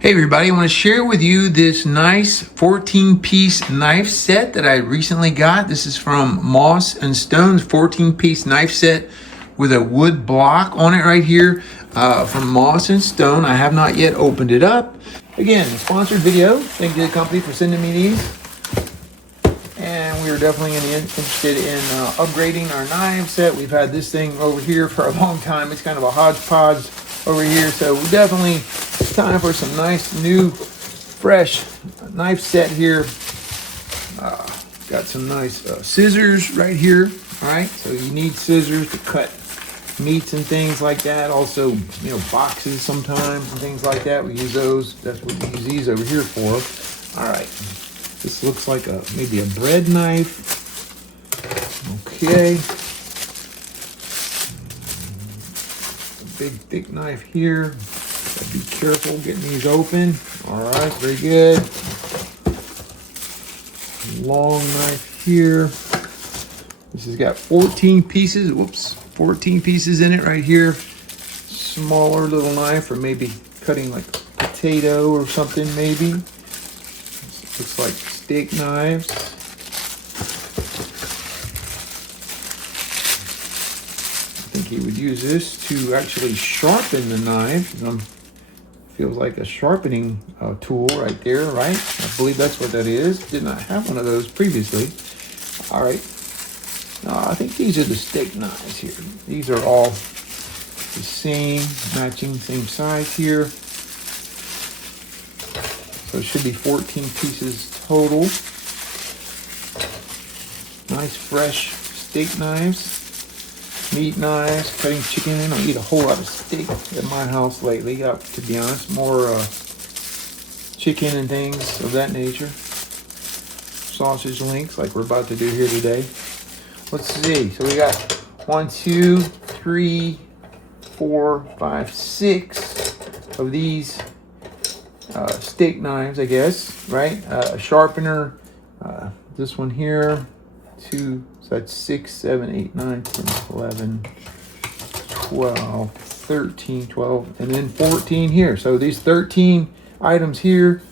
Hey everybody, I want to share with you this nice 14-piece knife set that I recently got. This is from Moss & Stone's 14-piece knife set with a wood block on it right here from Moss & Stone. I have not yet opened it up. Again, sponsored video. Thank you to the company for sending me these. And we are definitely interested in upgrading our knife set. We've had this thing over here for a long time. It's kind of a hodgepodge over here. So we definitely, it's time for some nice, new, fresh knife set here. Got some nice scissors right here. All right, so you need scissors to cut meats and things like that. Also, you know, boxes sometimes and things like that. We use those. That's what we use these over here for. All right. This looks like maybe a bread knife. Okay. A big thick knife here. Gotta be careful getting these open. All right, very good. Long knife here. This has got 14 pieces. Whoops, 14 pieces in it right here. Smaller little knife for maybe cutting like a potato or something maybe. Looks like steak knives. I think he would use this to actually sharpen the knife. Feels like a sharpening tool right there, right? I believe that's what that is. Did not have one of those previously. All right. I think these are the steak knives here. These are all the same, matching, same size here. So it should be 14 pieces total. Nice fresh steak knives, meat knives, cutting chicken. I don't eat a whole lot of steak at my house lately, to be honest. More chicken and things of that nature. Sausage links like we're about to do here today. Let's see. So we got 1, 2, 3, 4, 5, 6 of these steak knives, I guess, right? A sharpener, this one here, 2, so that's 6, 7, 8, 9, 10, 11, 12, 13, 12, and then 14 here. So these 13 items here,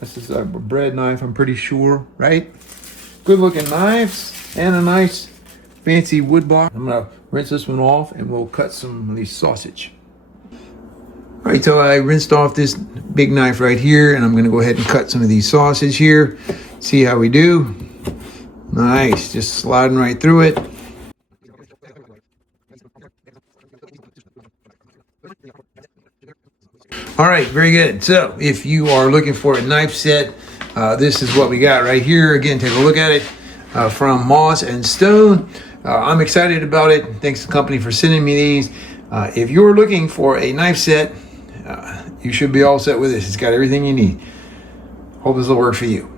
this is a bread knife, I'm pretty sure, right? Good looking knives and a nice fancy wood block. I'm gonna rinse this one off and we'll cut some of these sausage. All right, so I rinsed off this big knife right here, and I'm gonna go ahead and cut some of these sausage here. See how we do. Nice, just sliding right through it. All right, very good. So if you are looking for a knife set, this is what we got right here. Again, take a look at it from Moss & Stone. I'm excited about it. Thanks to the company for sending me these. If you're looking for a knife set, you should be all set with this. It's got everything you need. Hope this will work for you.